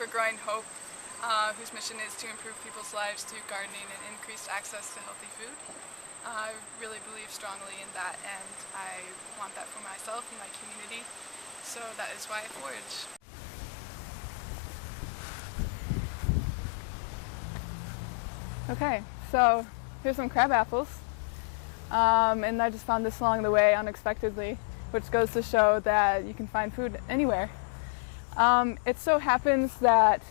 for Growing Hope, whose mission is to improve people's lives through gardening and increased access to healthy food. I really believe strongly in that, and I want that for myself and my community, so that is why I forage. Okay, so here's some crab apples, and I just found this along the way unexpectedly, which goes to show that you can find food anywhere. It so happens that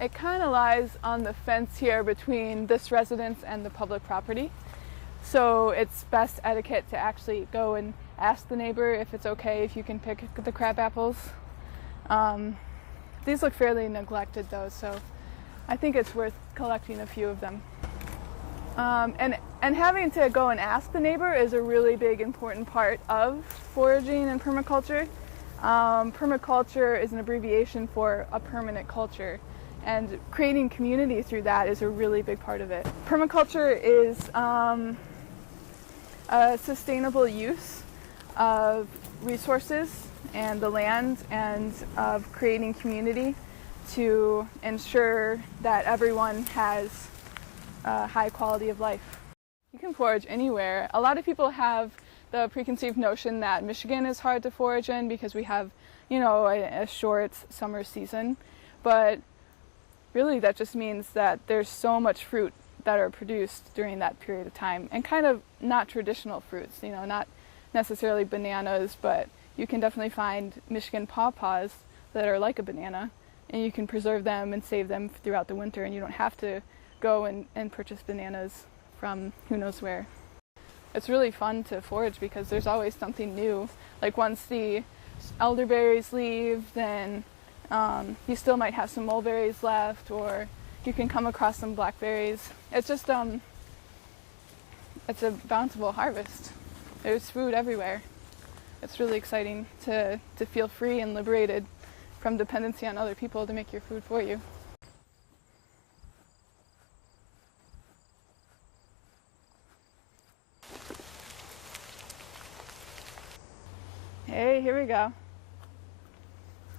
it kind of lies on the fence here between this residence and the public property, so it's best etiquette to actually go and ask the neighbor if it's okay if you can pick the crab apples. These look fairly neglected though, so I think it's worth collecting a few of them. And having to go and ask the neighbor is a really big important part of foraging and permaculture. Permaculture is an abbreviation for a permanent culture, and creating community through that is a really big part of it. Permaculture is a sustainable use of resources and the land, and of creating community to ensure that everyone has a high quality of life. You can forage anywhere. A lot of people have the preconceived notion that Michigan is hard to forage in because we have, a short summer season, but really that just means that there's so much fruit that are produced during that period of time, and kind of not traditional fruits, not necessarily bananas, but you can definitely find Michigan pawpaws that are like a banana, and you can preserve them and save them throughout the winter, and you don't have to go and purchase bananas from who knows where. It's really fun to forage because there's always something new. Like once the elderberries leave, then you still might have some mulberries left, or you can come across some blackberries. It's just, it's a bountiful harvest. There's food everywhere. It's really exciting to feel free and liberated from dependency on other people to make your food for you. Hey, here we go.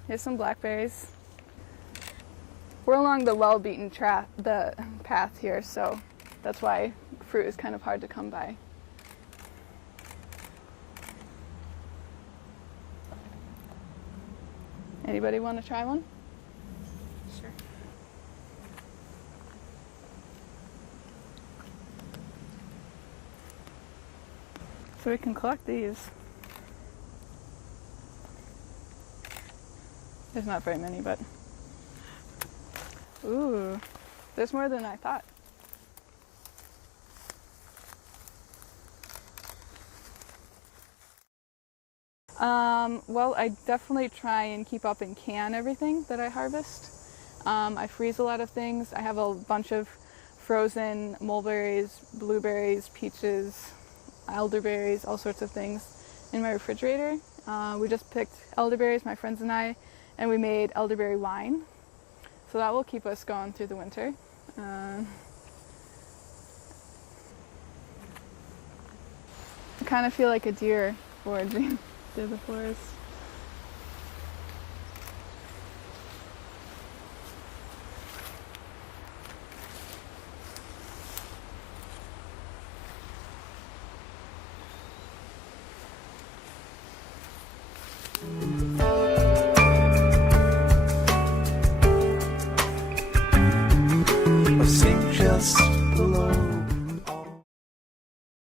Here's some blackberries. We're along the well-beaten path here, so that's why fruit is kind of hard to come by. Anybody want to try one? Sure. So we can collect these. There's not very many, but... Ooh, there's more than I thought. Well, I definitely try and keep up and can everything that I harvest. I freeze a lot of things. I have a bunch of frozen mulberries, blueberries, peaches, elderberries, all sorts of things in my refrigerator. We just picked elderberries, my friends and I, and we made elderberry wine. So that will keep us going through the winter. I kind of feel like a deer foraging through the forest. Sing just below